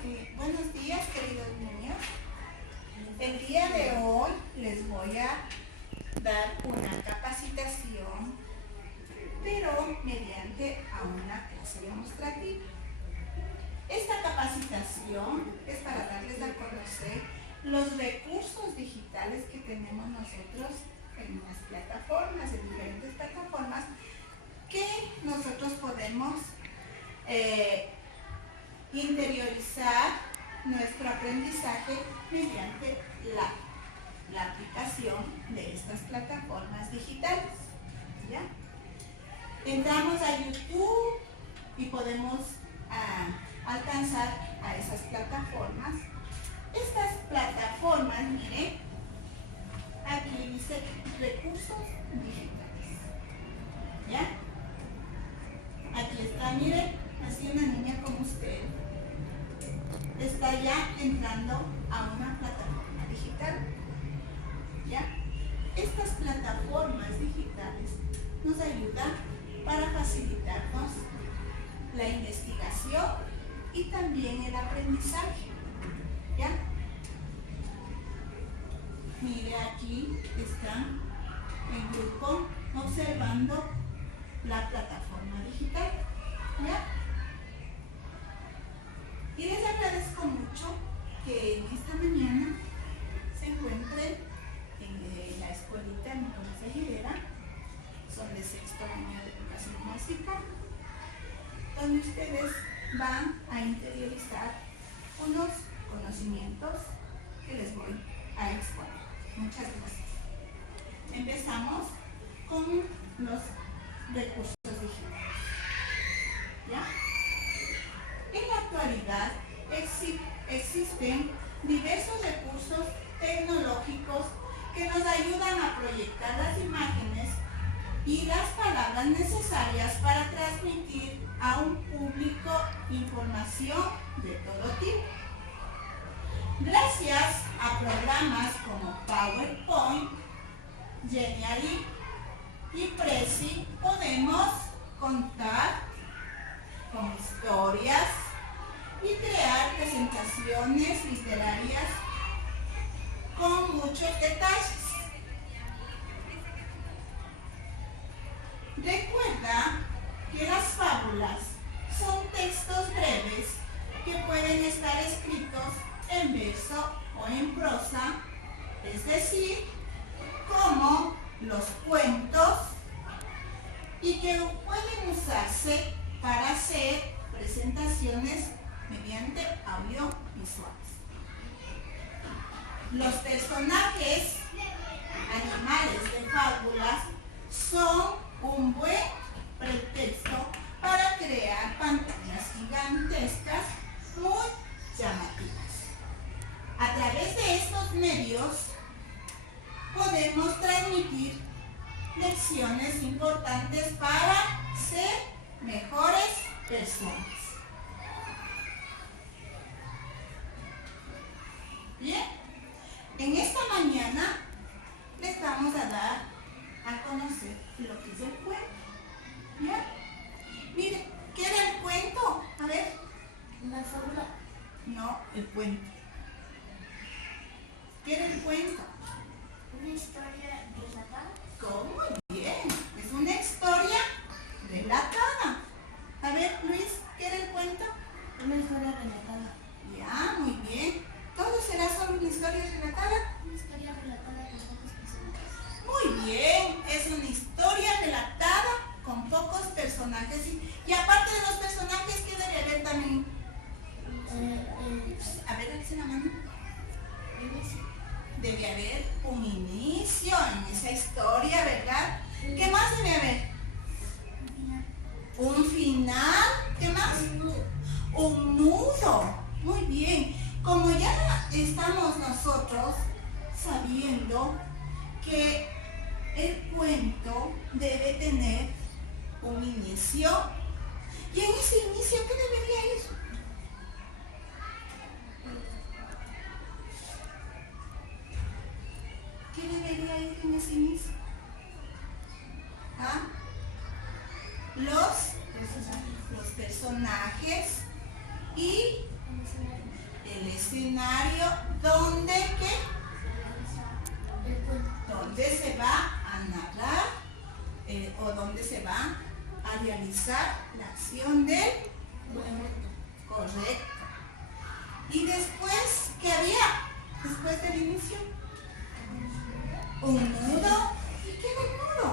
Buenos días, queridos niños. El día de hoy les voy a dar una capacitación, pero mediante a una clase demostrativa. Esta capacitación es para darles a conocer los recursos digitales que tenemos nosotros en las plataformas, en diferentes plataformas, que nosotros podemos interiorizar nuestro aprendizaje mediante la aplicación de estas plataformas digitales. ¿Ya? Entramos a YouTube y podemos alcanzar a esas plataformas. Estas plataformas, miren, aquí dice recursos digitales. ¿Ya? Aquí está, miren, así una niña como usted está ya entrando a una plataforma digital. ¿Ya? Estas plataformas digitales nos ayudan para facilitarnos la investigación y también el aprendizaje. ¿Ya? Mire, aquí están en grupo observando la plataforma digital. ¿Ya? Y les agradezco mucho que en esta mañana se encuentren en la escuelita Nicolás Aguilera. Son de sexto año de educación básica, donde ustedes van a interiorizar unos conocimientos que les voy a exponer. Muchas gracias. Empezamos con los recursos digitales. ¿Ya? En la actualidad existen diversos recursos tecnológicos que nos ayudan a proyectar las imágenes y las palabras necesarias para transmitir a un público información de todo tipo. Gracias a programas como PowerPoint, Genially y Prezi podemos contar con historias y crear presentaciones literarias con muchos detalles. Recuerda que las fábulas son textos breves que pueden estar escritos en verso o en prosa, es decir, como los cuentos, y que pueden usarse para hacer presentaciones mediante audiovisuales. Los personajes animales de fábulas son un buen pretexto para crear pantallas gigantescas muy llamativas. A través de estos medios podemos transmitir lecciones importantes para ser mejores personas. Bien, en esta mañana les vamos a dar a conocer lo que es el cuento. ¿Bien? Miren, ¿qué era el cuento? A ver. ¿Una fábula? No, el cuento. ¿Qué era el cuento? ¿Una historia relatada? ¿Cómo? Muy bien, es una historia relatada. A ver, Luis, ¿qué era el cuento? Una historia relatada. Ya, muy bien. ¿Todo será solo una historia relatada? Una historia relatada con pocos personajes. Muy bien, es una historia relatada con pocos personajes. Y aparte de los personajes, ¿qué debe haber también? A ver, alce la mano. Debe haber un inicio en esa historia, ¿verdad? ¿Qué más debe haber? Un final. ¿Qué más? Un nudo. Muy bien. Como ya estamos nosotros sabiendo que el cuento debe tener un inicio, y en ese inicio, ¿qué debería ir? ¿Qué debería ir en ese inicio? ¿Ah? Los personajes y El escenario donde ¿qué? Donde se va a narrar o donde se va a realizar la acción del correcto. Y después, ¿qué había? Después del inicio, un nudo. ¿Y qué era el nudo?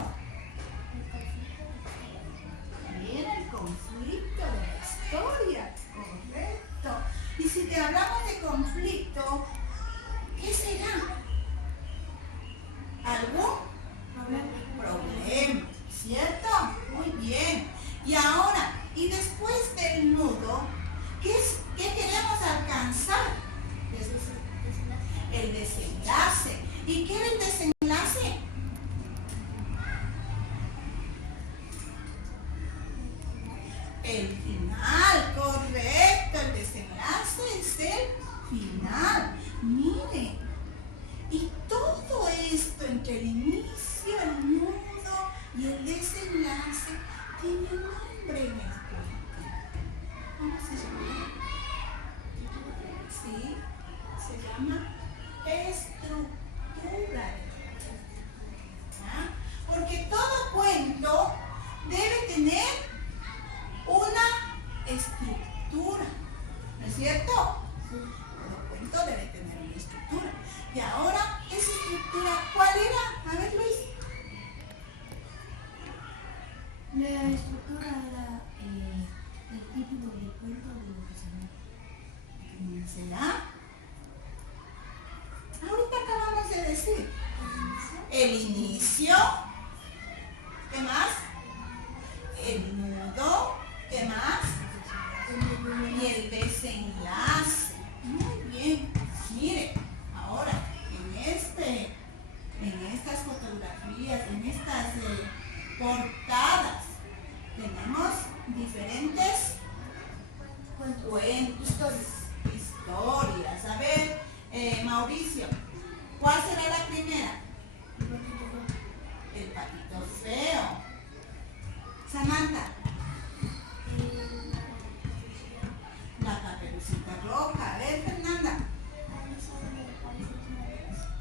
Era el conflicto de la historia, correcto. Y si te hablamos de conflicto, ¿qué será? ¿Algún problema? ¿Cierto? Muy bien. Y ahora, y después del nudo, ¿qué queremos alcanzar? El desenlace. ¿Y qué era el desenlace? El final, correcto. El desenlace es el final. Mire, y todo esto entre el inicio, el nudo y el desenlace tiene un nombre en el cuento. ¿Cómo se llama? Sí, se llama estructura. ¿Ah? Porque todo cuento debe tener una estructura, ¿no es cierto? Todo cuento debe tener una estructura. Y ahora, esa estructura, ¿cuál era? A ver, Luis. La estructura era el título del cuento de lo que se ¿Será? Ahorita acabamos de decir. El inicio. ¿Qué más? El nudo. ¿Qué más? Y el desenlace. Muy bien. Mire, ahora, en estas fotografías, en estas portadas, tenemos diferentes cuentos, historias. A ver, Mauricio, ¿cuál será la primera? El patito feo. Samantha. La Caperucita Roja. A ver, Fernanda.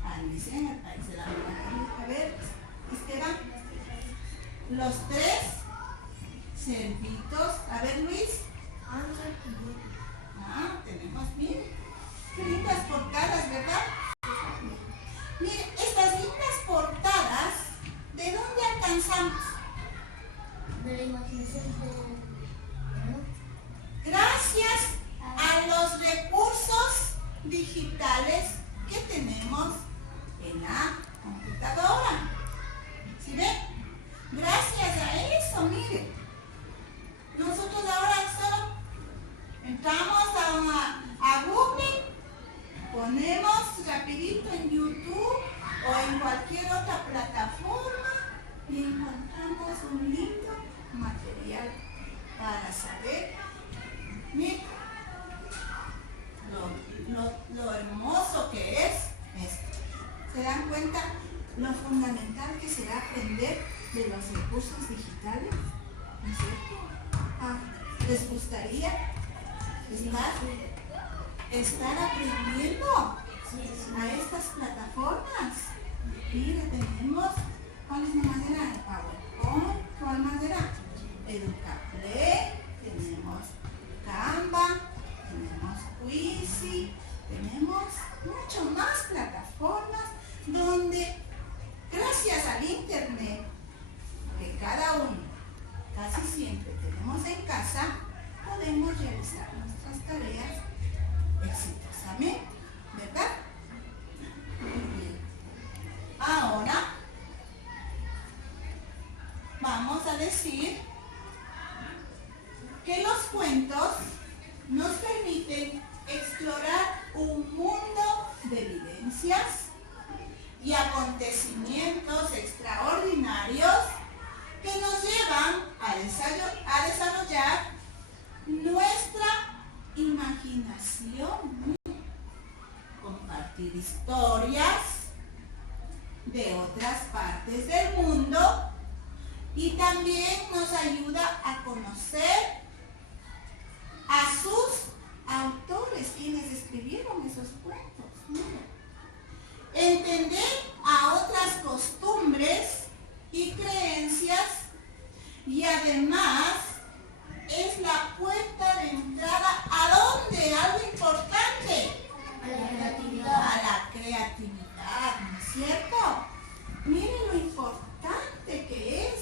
Alicia en el País de la Maravilla. A ver, Esteban. Los tres cerditos. A ver, Luis. Ah, tenemos bien. Qué lindas portadas, ¿verdad? Miren, estas lindas portadas, ¿de dónde alcanzamos? De la imaginación Gracias a los recursos digitales que tenemos en la computadora. ¿Sí ven? Gracias a eso, miren. Nosotros ahora solo entramos a Google, ponemos rapidito en YouTube o en cualquier otra plataforma y encontramos un lindo material para saber. Miren lo hermoso que es esto. ¿Se dan cuenta lo fundamental que será aprender de los recursos digitales? ¿No es cierto? ¿Les gustaría estar aprendiendo a estas plataformas? Mira, tenemos, ¿cuál es la madera? El PowerPoint. ¿Cuál madera? Educaplay, tenemos Canva, tenemos Quizy, tenemos mucho más plataformas donde, gracias al internet, que cada uno casi siempre tenemos en casa, podemos realizar nuestras tareas exitosamente, ¿verdad? Muy bien. Ahora vamos a decir que los cuentos nos permiten explorar un mundo de vivencias y acontecimientos extraordinarios que nos llevan a desarrollar nuestra imaginación, compartir historias de otras partes del mundo y también nos ayuda a conocer a sus autores. cuentos. Miren. Entender a otras costumbres y creencias, y además es la puerta de entrada ¿a dónde? Algo importante. A la creatividad. A la creatividad, ¿no es cierto? Miren lo importante que es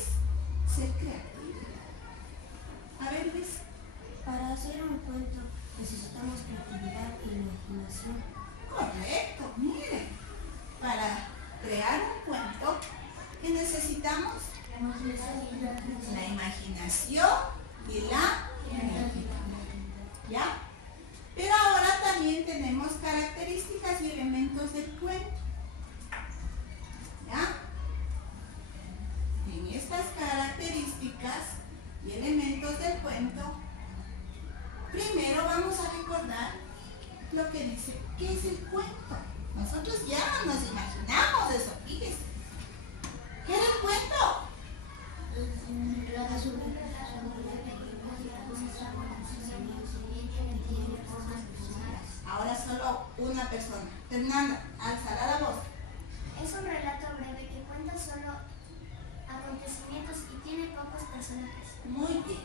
ser creativo. A ver, Luis. Para hacer un cuento necesitamos creatividad e imaginación. Correcto, miren. Para crear un cuento, ¿qué necesitamos? La imaginación y la creatividad. ¿Ya? Pero ahora también tenemos características y elementos del cuento. ¿Ya? En estas características y elementos del cuento, primero vamos a recordar lo que dice, ¿qué es el cuento? Nosotros ya nos imaginamos eso, fíjense. ¿Qué era el cuento? Ahora solo una persona. Fernanda, alzará la voz. Es un relato breve que cuenta solo acontecimientos y tiene pocos personajes. Muy bien.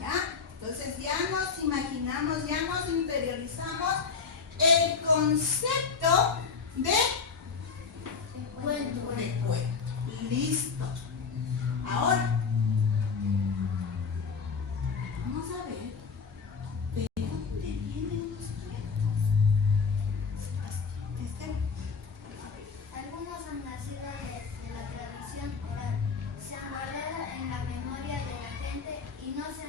¿Ya? Entonces ya nos imaginamos, ya nos interiorizamos el concepto de Cuento. cuento. Listo. Ahora, vamos a ver de dónde vienen los cuentos. Algunos han nacido de la tradición oral, se han guardado en la memoria de la gente y no se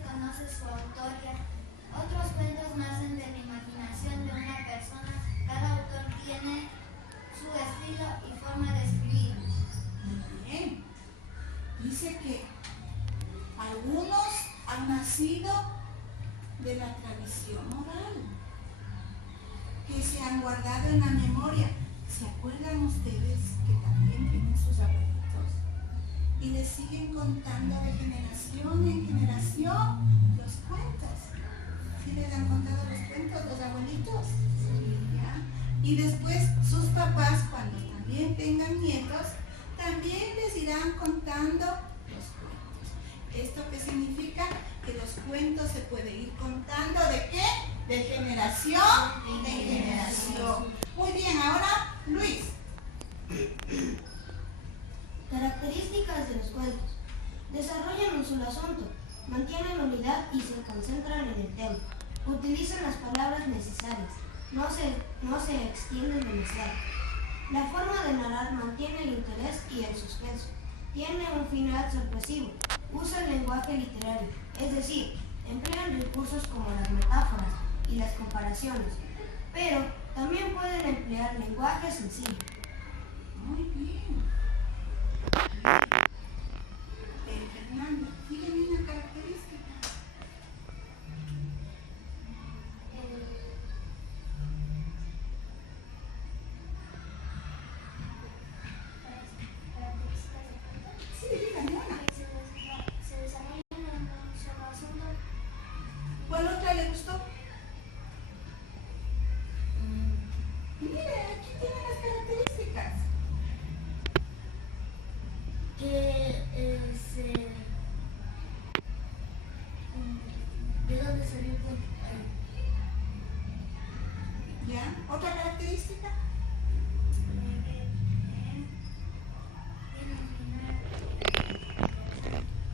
conoce su autoría. Otros cuentos nacen de la imaginación de una persona. Cada autor tiene su estilo y forma de escribir. Muy bien. Dice que algunos han nacido de la tradición oral, que se han guardado en la memoria. ¿Se acuerdan ustedes que también tienen sus abuelitos? Y les siguen contando de generación en generación los cuentos. ¿Sí les han contado los cuentos los abuelitos? ¿Ya? Y después sus papás, cuando también tengan nietos, también les irán contando los cuentos. ¿Esto qué significa? Que los cuentos se pueden ir contando ¿de qué? De generación en generación. Muy bien, ahora Luis. Características de los cuentos. Desarrollan un solo asunto, mantienen la unidad y se concentran en el tema. Utilizan las palabras necesarias, no se extienden demasiado. La forma de narrar mantiene el interés y el suspenso. Tiene un final sorpresivo. Usa el lenguaje literario, es decir, emplean recursos como las metáforas y las comparaciones, pero también pueden emplear lenguaje sencillo. Muy bien. Fernanda, dígame una característica. Sí, dígame una. Se desarrollan en un solo asunto. ¿Cuál otra le gustó? Mire, aquí tiene las características. ¿De dónde salió el cuento? ¿Ya? ¿Otra característica?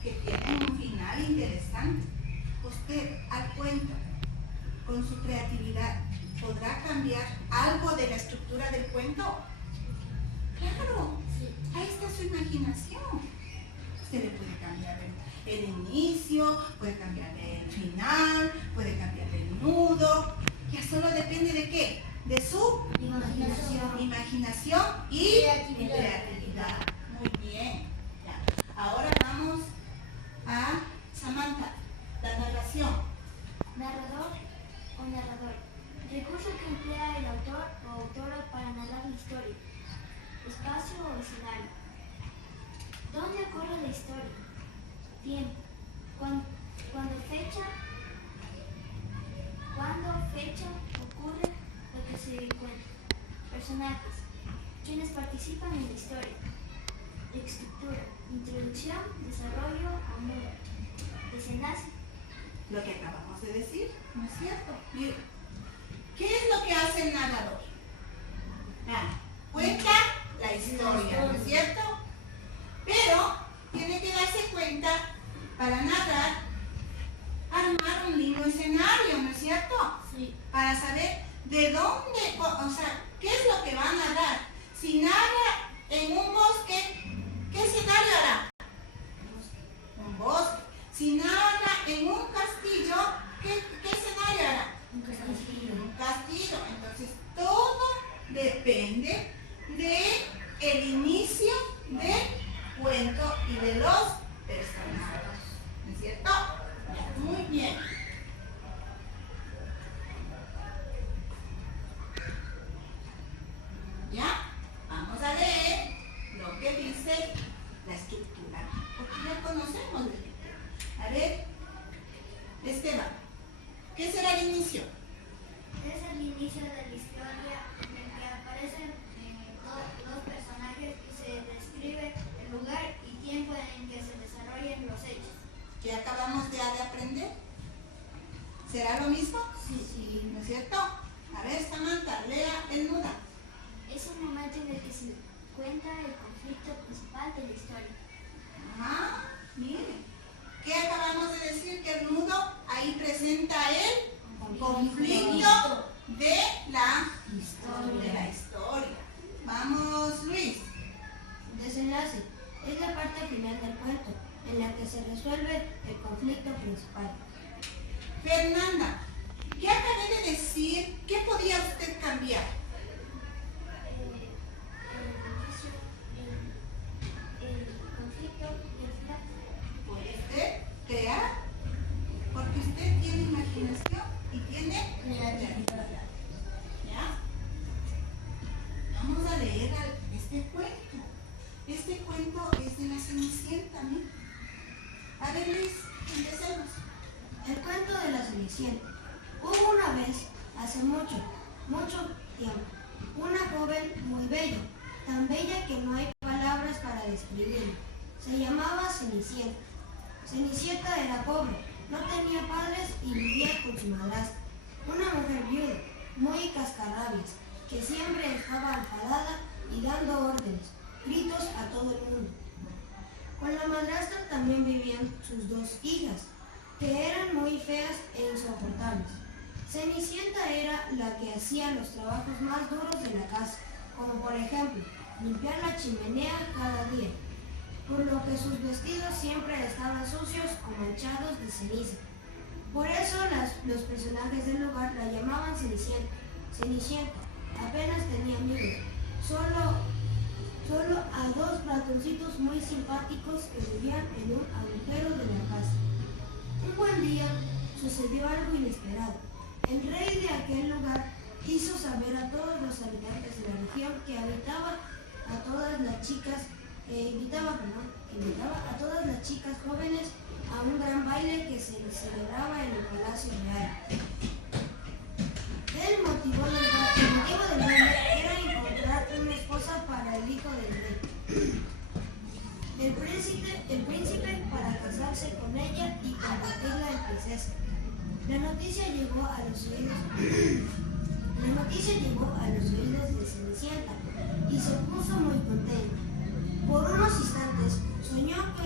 Que tienen un final interesante. Usted, al cuento, con su creatividad, ¿podrá cambiar algo de la estructura del cuento? Claro, ahí está su imaginación. Usted le puede cambiar el inicio, puede cambiar el final, puede cambiar el nudo. Ya solo depende de qué, de su imaginación y creatividad. Muy bien. Ya. Ahora vamos a Samantha, la narración. Narrador o narrador. Recurso que emplea el autor o autora para narrar la historia. Espacio o escenario. ¿Dónde ocurre la historia? Tiempo. Cuando fecha ocurre personajes, quienes participan en la historia. Estructura, introducción, desarrollo, amor, desenlace. Lo que acabamos de decir, ¿no es cierto? Mira, ¿qué es lo que hace el narrador? Cuenta la historia, ¿no es cierto? Pero tiene que darse cuenta, para narrar, armar un lindo escenario, ¿no es cierto? Sí. Para saber de dónde, o sea, qué es lo que va a narrar. Si narra en un bosque, ¿qué escenario hará? Un bosque. Si narra en un castillo, ¿qué escenario hará? Un castillo. Un castillo. Entonces, todo depende del inicio del cuento y de los personajes. ¿No es cierto? Muy bien. ¿Ya? Vamos a leer lo que dice la estructura, porque ya conocemos la estructura. A ver, Esteban, ¿qué será el inicio? Es el inicio de la historia en el que aparecen dos personajes y se describe el lugar y tiempo en que se desarrollan los hechos. ¿Qué acabamos de aprender? ¿Será lo mismo? Sí. ¿No es cierto? A ver, Samantha, lea el nuda. Es un momento en el que se cuenta el conflicto principal de la historia. Ajá, miren. ¿Qué acabamos de decir? Que el nudo ahí presenta el conflicto de la historia. Vamos, Luis. Desenlace. Es la parte final del cuento, en la que se resuelve el conflicto principal. Fernanda, ¿qué acabé de decir? ¿Qué podía usted cambiar? El conflicto y el final. ¿Puede usted crear? Porque usted tiene imaginación y tiene creatividad. ¿Ya? Vamos a leer este cuento. Este cuento es de la Cenicienta, ¿no? A ver, Luis, empecemos. El cuento de la Cenicienta. Hubo una vez, hace mucho tiempo, una joven muy bella, tan bella que no hay palabras para describirla. Se llamaba Cenicienta. Cenicienta era pobre, no tenía padres y vivía con su madrastra, una mujer viuda, muy cascarrabias, que siempre estaba enfadada y dando órdenes, gritos a todo el mundo. Con la madrastra también vivían sus dos hijas, que eran muy feas e insoportables. Cenicienta era la que hacía los trabajos más duros de la casa, como por ejemplo, limpiar la chimenea cada día, por lo que sus vestidos siempre estaban sucios o manchados de ceniza. Por eso los personajes del lugar la llamaban Cenicienta. Cenicienta apenas tenía amigos, solo a dos ratoncitos muy simpáticos que vivían en un agujero de la casa. Un buen día sucedió algo inesperado. El rey de aquel lugar hizo saber a todos los habitantes de la región que invitaba a todas las chicas jóvenes a un gran baile que se celebraba en el Palacio Real. El motivo del baile era encontrar una esposa para el hijo del rey. El príncipe para casarse con ella y convertirla en princesa. La noticia llegó a los oídos de Cenicienta y se puso muy contenta. Por unos instantes soñó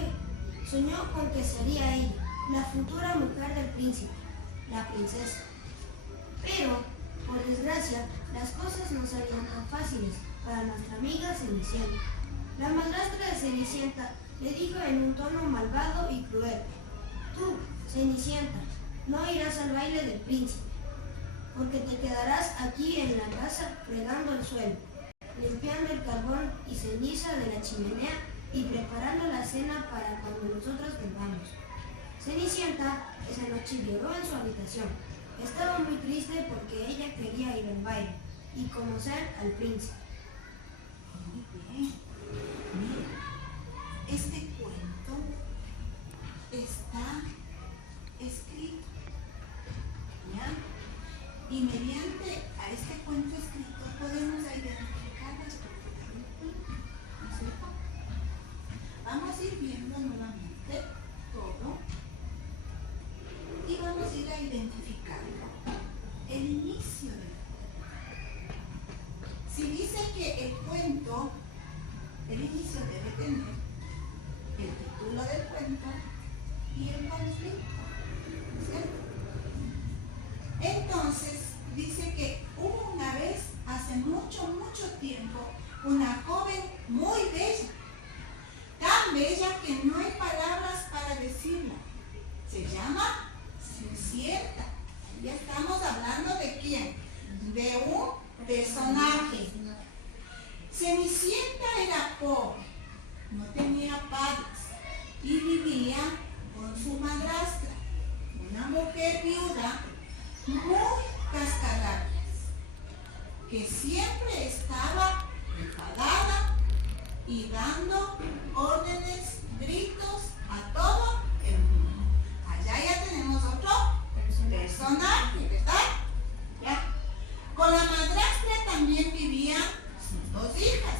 con que sería ella, la futura mujer del príncipe, la princesa. Pero, por desgracia, las cosas no salían tan fáciles para nuestra amiga Cenicienta. La madrastra de Cenicienta le dijo en un tono malvado y cruel: tú, Cenicienta, no irás al baile del príncipe, porque te quedarás aquí en la casa fregando el suelo, limpiando el carbón y ceniza de la chimenea y preparando la cena para cuando nosotros volvamos. Cenicienta esa noche lloró en su habitación. Estaba muy triste porque ella quería ir al baile y conocer al príncipe. Muy bien. Mira, este cuento está escrito, ¿ya? Y mediante a este cuento escrito podemos identificar podemos ir a identificar el inicio del cuento. Si dice que el cuento, el inicio debe tener el título del cuento y el conflicto, ¿cierto? Entonces, dice que hubo una vez, hace mucho, mucho tiempo, una joven muy bella, tan bella que no hay palabras para decirla. Se llama Cenicienta. Ya estamos hablando de quién, de un personaje. Cenicienta era pobre, no tenía padres y vivía con su madrastra, una mujer viuda muy cascarrabias, que siempre estaba enfadada y dando órdenes, gritos a todo el mundo. Allá ya tenemos otro personaje, ¿verdad? ¿Ya? Con la madrastra también vivían sus dos hijas,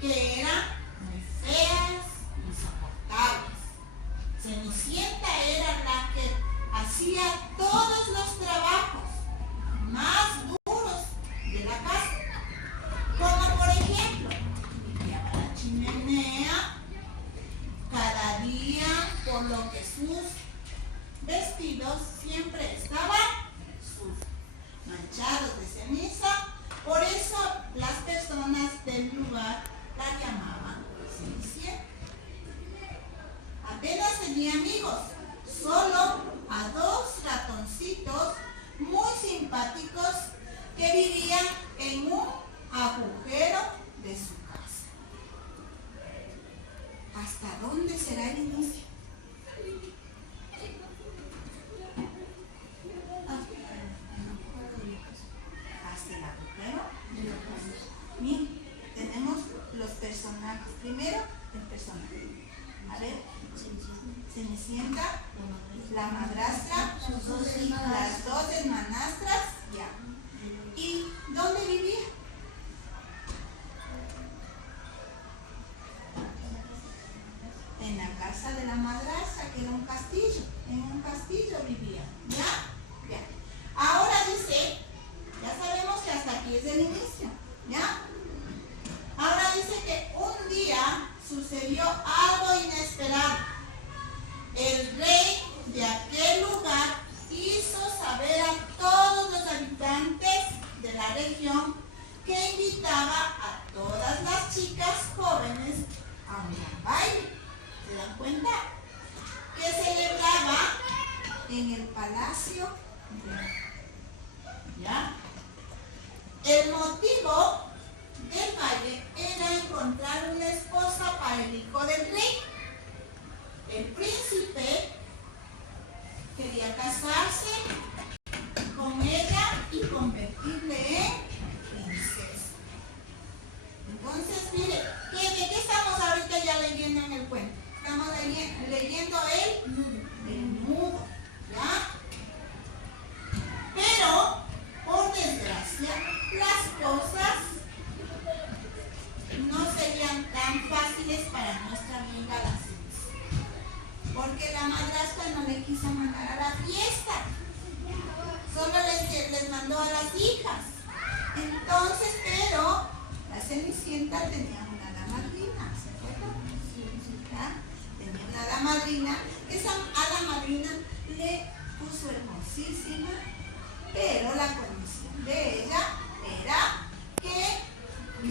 que eran muy feas, insoportables. Cenicienta era la que hacía todos los trabajos más duros de la casa, como por ejemplo, limpiaba la chimenea cada día, por lo que sus vestidos siempre estaban sucios, manchados de ceniza. Por eso las personas del lugar la llamaban Cenicienta. Apenas tenía amigos, solo a dos ratoncitos muy simpáticos que vivían en un agujero de su casa. ¿Hasta dónde será el inicio? Hasta el agujero. Miren, tenemos los personajes. Primero, el personaje. A ver, Cenicienta, la madrastra, las dos hermanastras, ya. ¿Y dónde vivía? En la casa de la madrastra, que era un castillo. En un castillo vivía, ¿ya? Ya. Ahora dice, ya sabemos que hasta aquí es el inicio, ¿ya? Ahora dice que un día sucedió algo inesperado. El rey de aquel lugar hizo saber a todos los habitantes de la región que invitaba a todas las chicas jóvenes a un gran baile. ¿Se dan cuenta? Que celebraba en el palacio real. ¿Ya? El motivo del baile era encontrar una esposa para el hijo del rey. El príncipe quería casarse con ella y convertirle en princesa. Entonces, mire, ¿de qué estamos ahorita ya leyendo en el cuento? Estamos leyendo el nudo, ¿ya? Pero, por desgracia, las cosas no serían tan fáciles para nuestra amiga la Cenicienta, porque la madrastra no le quiso mandar a la fiesta, solo les mandó a las hijas. Entonces, pero la Cenicienta tenía una hada madrina, ¿se acuerdan? ¿Ya? Tenía una hada madrina, esa hada madrina le puso hermosísima, pero la condición de ella era que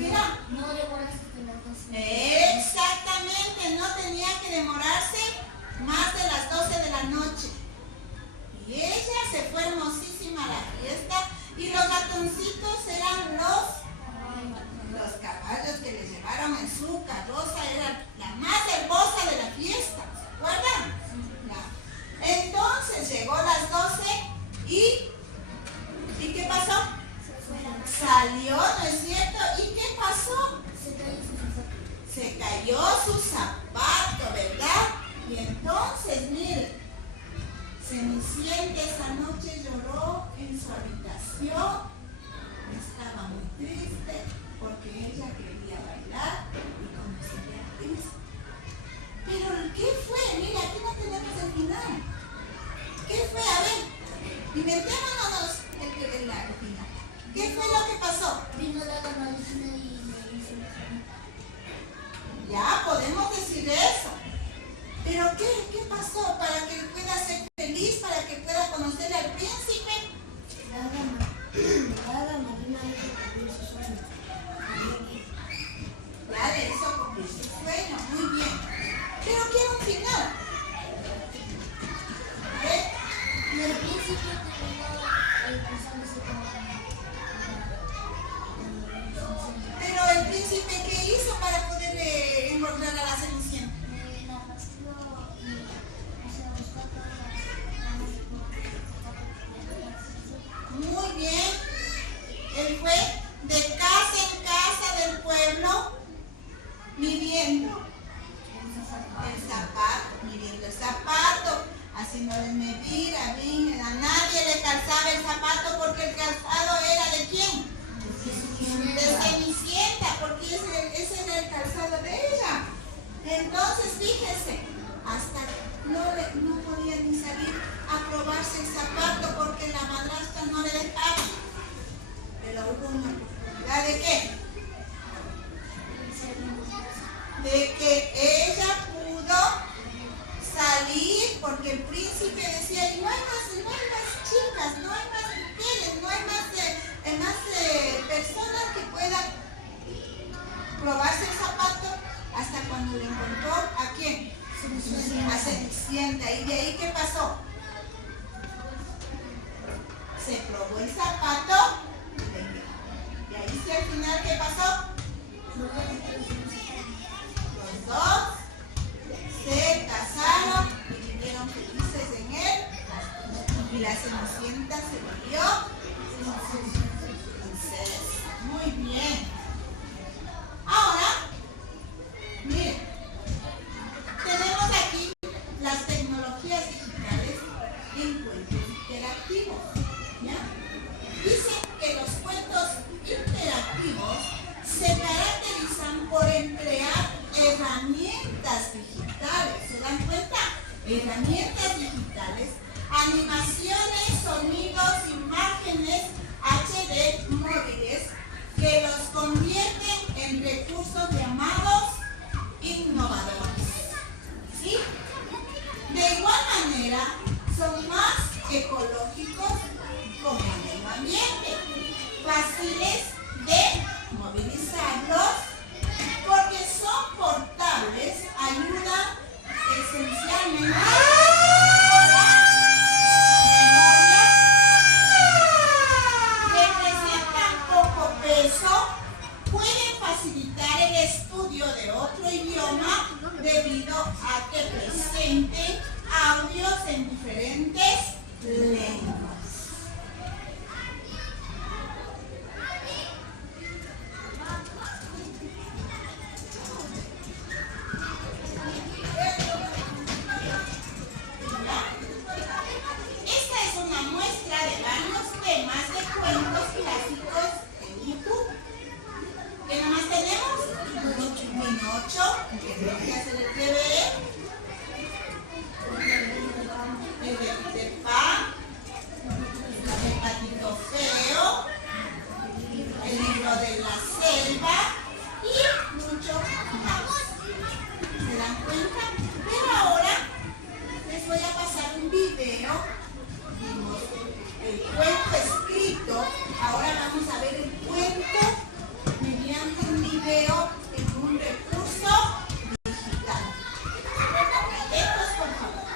era No demoraste de las 12. exactamente, no tenía que demorarse más de las 12 de la noche. Y ella se fue hermosísima a la fiesta y los ratoncitos eran los caballos que le llevaron en su carroza, era la más hermosa de la fiesta, ¿se acuerdan? Ya. Entonces llegó a las 12 y ¿qué pasó? Salió, ¿no es cierto? ¿Y qué pasó? Se cayó su zapato, ¿verdad? Y entonces, mire, Cenicienta esa noche lloró en su habitación. Estaba muy triste porque ella quería bailar y conocer a Cristo. Pero ¿qué fue? Mira, aquí no tenemos el final. ¿Qué fue? A Inventémonos en la rutina. ¿Qué fue lo que pasó? Vino la camaricina y me hizo Ya, podemos decir eso. Pero ¿qué pasó para que pueda ser feliz, para que pueda conocer al príncipe? La madrina hizo cumplir su sueño. Ya le hizo cumplir su sueño, muy bien. Pero quiero un final. ¿Ve? Y el príncipe terminó casándose con Pero el príncipe, ¿qué hizo para poder encontrar a la Cenicienta? la paseó y se buscó Muy bien. Él fue de casa en casa del pueblo midiendo el zapato, haciéndole medir a nadie le calzaba el zapato porque el calzado era ¿de quién? De Cenicienta, porque ese era el calzado de ella. Entonces fíjese, hasta no podía ni salir a probarse el zapato porque la madrastra no le dejaba. Pero hubo una oportunidad ¿de qué? De que ella pudo salir porque el príncipe decía, y no hay más chicas, no hay más mujeres, no hay más personas que puedan probarse el zapato, hasta cuando le encontró ¿a quién? A Cenicienta. ¿Y de ahí qué pasó? Se probó el zapato y ahí sí al final ¿qué pasó? Los dos se casaron y vivieron felices en él y la Cenicienta se volvió princesa. Muy bien. Ahora, miren, tenemos aquí las tecnologías digitales en cuentos interactivos. ¿Ya? Dice que los cuentos interactivos se caracterizan por emplear herramientas digitales. ¿Se dan cuenta? Herramientas digitales, animaciones, sonidos, imágenes, HD móviles que los convierten en recursos llamados innovadores. ¿Sí? De igual manera, son más ecológicos como el medio ambiente, fáciles de movilizarlos porque son portables, ayudan esencialmente a la memoria, representan poco peso, pueden facilitar el estudio de otro idioma debido a que presenten audios en diferentes lenguas. Esta es una muestra de varios temas de cuentos clásicos en YouTube. ¿Qué nomás tenemos? Pinocho, que creo que ya se le debe ver. El de Peter Pan, el Patito Feo, el libro de la selva y mucho más. ¿Se dan cuenta? Pero ahora les voy a pasar un video. Vimos el cuento escrito, ahora vamos a ver el cuento mediante un video en un recurso digital. Atentos, por favor.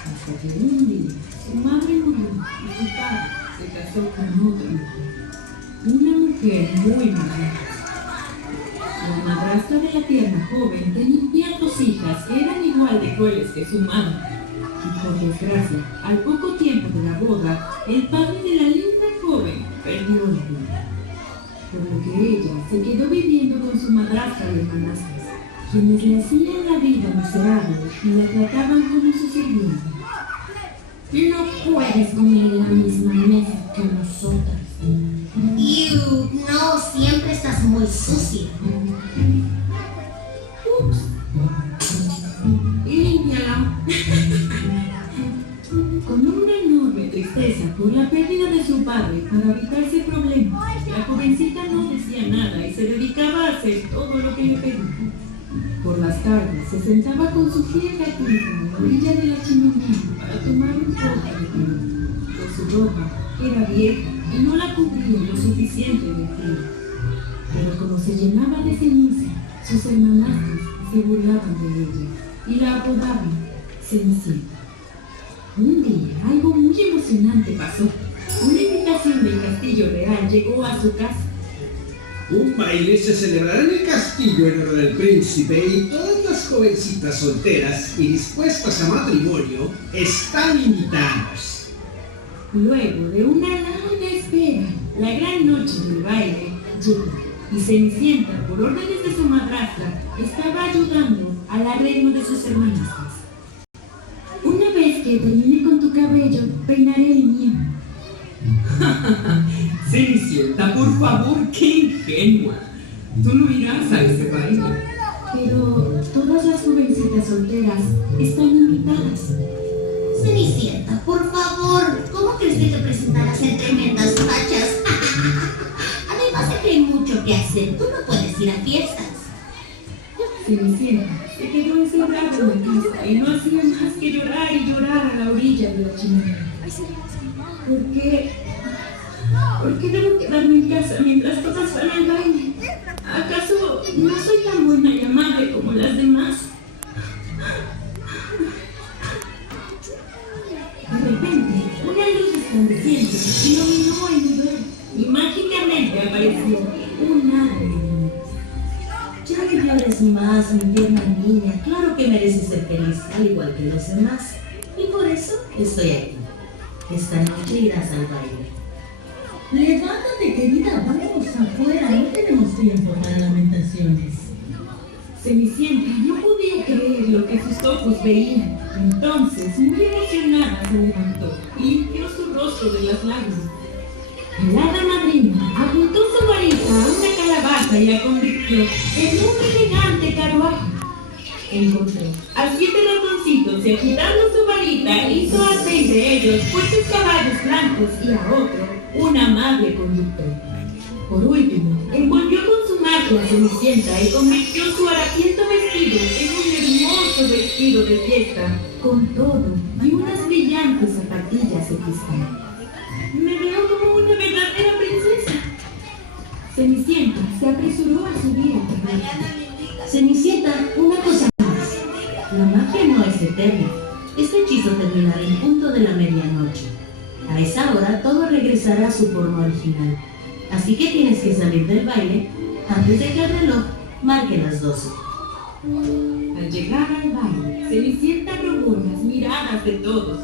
Hasta que un día su madre murió y su padre se casó con otra mujer, una mujer muy mayor. La madrastra de la tierna joven tenía dos hijas que eran igual de crueles que su madre. Y por desgracia, al poco tiempo de la boda, el padre de la linda joven perdió la vida. Por lo que ella se quedó viviendo con su madrastra de hermanastras, quienes le hacían la vida miserable y la trataban como su sirvienta. No puedes comer en la misma mesa que nosotras. No, siempre estás muy muy sucia. Ups. Y límpialo. Con una enorme tristeza por la pérdida de su padre para evitarse problemas, la jovencita no decía nada y se dedicaba a hacer todo lo que le pedía. Por las tardes se sentaba con su fiel gatita en la orilla de la chimenea para tomar un poco de té, pues su ropa era vieja y no la cubría lo suficiente de frío. Pero como se llenaba de ceniza, sus hermanastros se burlaban de ella y la apodaban Cenicienta. Un día algo muy emocionante pasó. Una invitación del castillo real llegó a su casa. Un baile se celebrará en el castillo en honor del príncipe y todas las jovencitas solteras y dispuestas a matrimonio están invitadas. Luego de una larga espera, la gran noche del baile llegó y Cenicienta, por órdenes de su madrastra, estaba ayudando al arreglo de sus hermanastras. Una vez que termine con tu cabello, peinaré el mío. Cenicienta, por favor, qué ingenua. Tú no irás a ese baile. Pero todas las jovencitas solteras están invitadas. Cenicienta, por favor, ¿cómo crees que te presentarás en tremendas fachas? Además de que hay mucho que hacer, tú no puedes ir a fiestas. Cenicienta se quedó encerrada en la casa y no hacía más que llorar y llorar a la orilla de la chimenea. ¿Por qué debo quedarme en casa mientras todas van al baile? ¿Acaso no soy tan buena y amable como las demás? De repente, una luz resplandeciente iluminó el lugar y mágicamente apareció un hada de luz. Ya que llores más, mi tierna niña, claro que mereces ser feliz, al igual que los demás. Y por eso estoy aquí. Esta noche irás al baile. Levántate, querida, vamos afuera, no tenemos tiempo para lamentaciones. Cenicienta no podía creer lo que sus ojos veían. Entonces, muy emocionada, se levantó y limpió su rostro de las lágrimas. El hada madrina apuntó su varita a una calabaza y la convirtió en un elegante carruaje. Encontró a 7 ratoncitos y agitando su varita hizo a 6 de ellos fuertes caballos blancos y a otro un amable conductor. Por último, envolvió con su magia a Cenicienta y convirtió su harapiento vestido en un hermoso vestido de fiesta, con todo y unas brillantes zapatillas de cristal. Me veo como una verdadera princesa. Cenicienta se apresuró a subir al carruaje. Cenicienta, una cosa más. La magia no es eterna. Este hechizo terminará en punto de la medianoche. A esa hora todo regresará a su forma original. Así que tienes que salir del baile antes de que el reloj marque las 12. Al llegar al baile, Cenicienta robó las miradas de todos.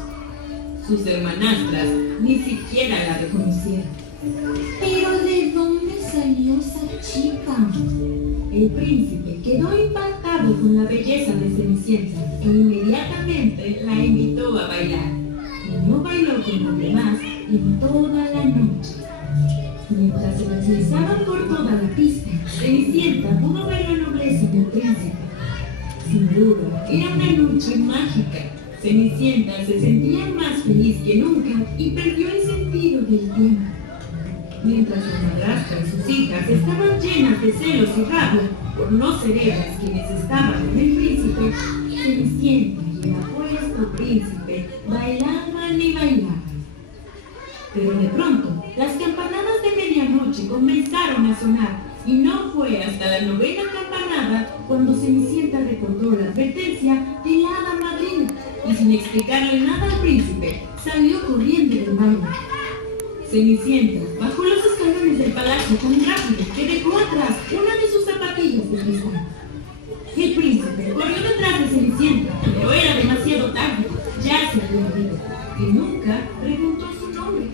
Sus hermanastras ni siquiera la reconocieron. ¿Pero de dónde salió esa chica? El príncipe quedó impactado con la belleza de Cenicienta e inmediatamente la invitó a bailar. Y no bailó con los demás en toda la noche. Mientras se deslizaban por toda la pista, Cenicienta pudo ver la nobleza del príncipe. Sin duda, era una noche mágica. Cenicienta se sentía más feliz que nunca y perdió el sentido del tiempo. Mientras su madrastra y sus hijas estaban llenas de celos y rabia por no ser ellas quienes estaban con el príncipe, Cenicienta y el apuesto príncipe bailaban y bailaban. Pero de pronto, las campanadas de medianoche comenzaron a sonar y no fue hasta la 9ª campanada cuando Cenicienta recordó la advertencia de la hada madrina y sin explicarle nada al príncipe, salió corriendo del baile. Cenicienta bajó los escalones del palacio tan rápido que dejó atrás una de sus zapatillas de cristal. El príncipe corrió detrás de Cenicienta, pero era demasiado tarde, ya se había ido, y nunca preguntó su nombre.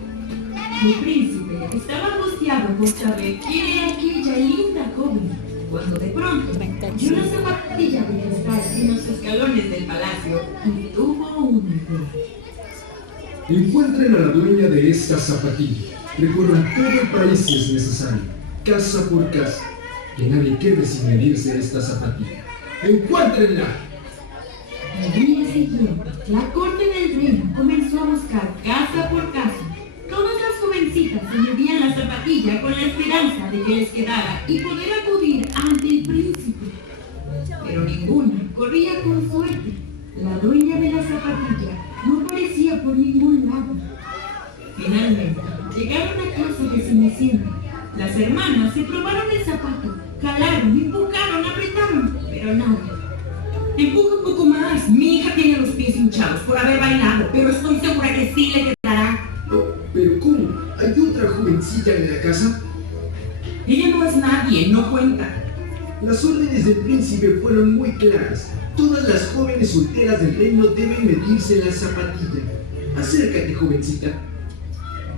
El príncipe estaba angustiado por saber quién era aquella linda joven, cuando de pronto vio una zapatilla de cristal en los escalones del palacio y tuvo una idea. Encuentren a la dueña de esta zapatilla. Recorran todo el país si es necesario, casa por casa, Que nadie quede sin medirse esta zapatilla. ¡Encuéntrenla! Al día siguiente, la corte del reino comenzó a buscar casa por casa. Todas las jovencitas se medían la zapatilla con la esperanza de que les quedara y poder acudir ante el príncipe. Pero ninguna corría con suerte. La dueña de la zapatilla no aparecía por ningún lado. Finalmente, llegaron a casa de Cenicienta. Las hermanas se probaron el zapato, jalaron, empujaron, apretaron, pero nada. Empuja un poco más. Mi hija tiene los pies hinchados por haber bailado, pero estoy segura que sí le quedará. ¿Pero cómo? ¿Hay otra jovencilla en la casa? Ella no es nadie, no cuenta. Las órdenes del príncipe fueron muy claras. Todas las jóvenes solteras del reino deben medirse la zapatilla. Acércate, jovencita.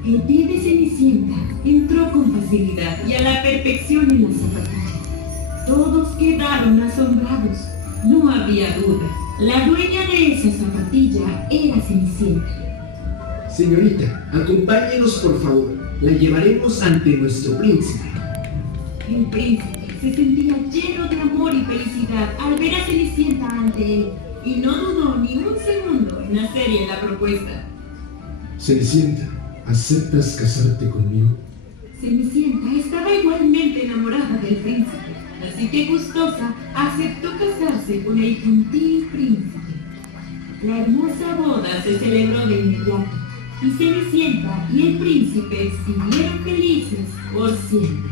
El pie de Cenicienta entró con facilidad y a la perfección en la zapatilla. Todos quedaron asombrados. No había duda. La dueña de esa zapatilla era Cenicienta. Señorita, acompáñenos por favor. La llevaremos ante nuestro príncipe. El príncipe se sentía lleno de amor y felicidad al ver a Cenicienta ante él y no dudó ni un segundo en hacerle la propuesta. Cenicienta, ¿aceptas casarte conmigo? Cenicienta estaba igualmente enamorada del príncipe, así que gustosa aceptó casarse con el gentil príncipe. La hermosa boda se celebró de inmediato y Cenicienta y el príncipe siguieron felices por siempre.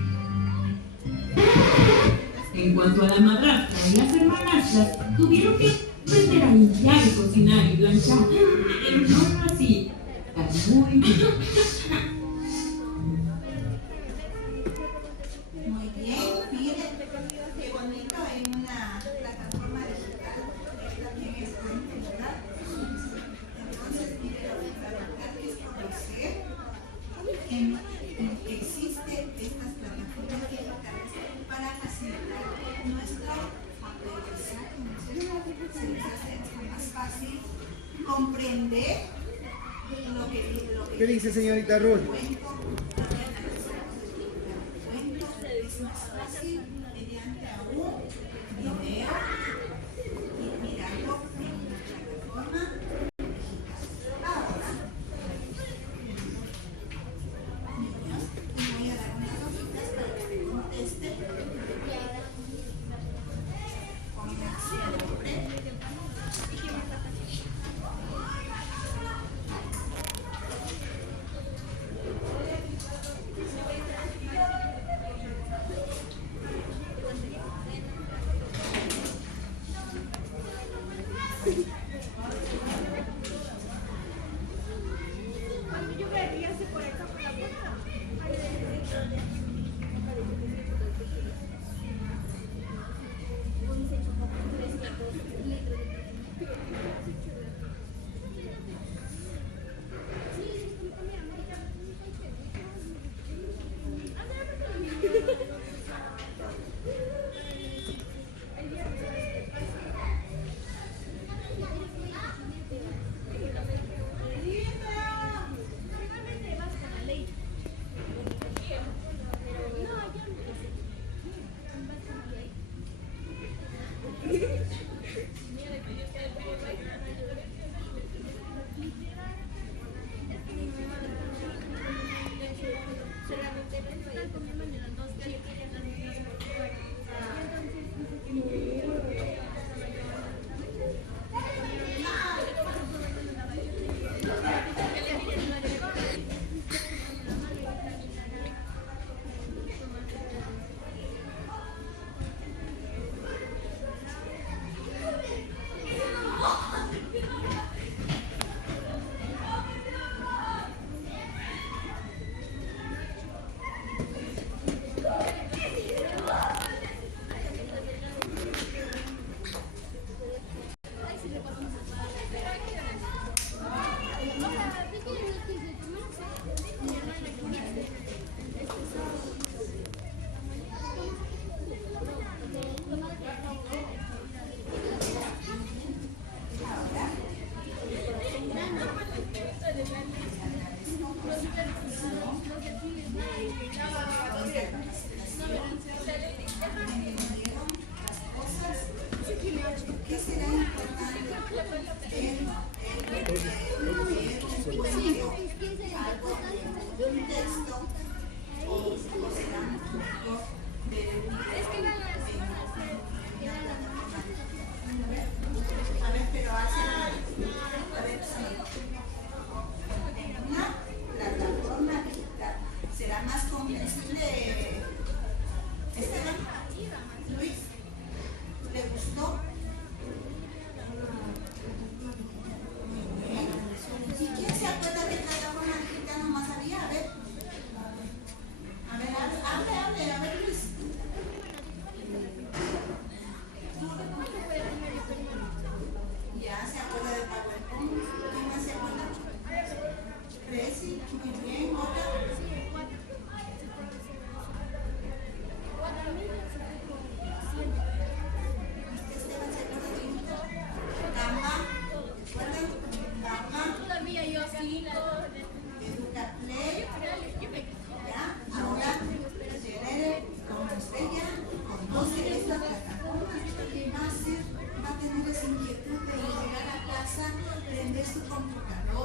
En cuanto a la madrastra y las hermanastras, tuvieron que aprender a limpiar, cocinar y planchar, pero no así, tan muy bien. Muy bien, miren, qué bonito, hay una plataforma digital que también es fuente, ¿verdad? Entonces, miren, lo fundamental que es conocer que existen estas plataformas digitales para facilitar nuestro aprendizaje, ¿no es cierto? Se les hace más fácil comprender lo que ¿Qué dice, señorita Ruth? Es más fácil mediante a un video y mirarlo en una plataforma digital. Ahora, niños, les voy a dar unas hojitas para que me contesten. Pongan su nombre. ¿Qué será importante? Algo de un texto o será mejor ver el video a ver, pero hacen a ver, sí. En una plataforma digital será más comprensible. Esteban, Luis, ¿le gustó? ¿Y quién se acuerda de plataforma digital? Nomás había, a ver, hable, a ver, Luis. Ya se acuerda de PowerPoint. ¿Quién más se acuerda? Presi, muy bien, otra. Esteban se acuerda de otra. Gama, ¿recuerdan? Gama. Todavía yo sí. Educaplay. Ya, ahora, como usted ya conoce esta plataforma, va a tener esa inquietud de llegar a casa, prender su computadora.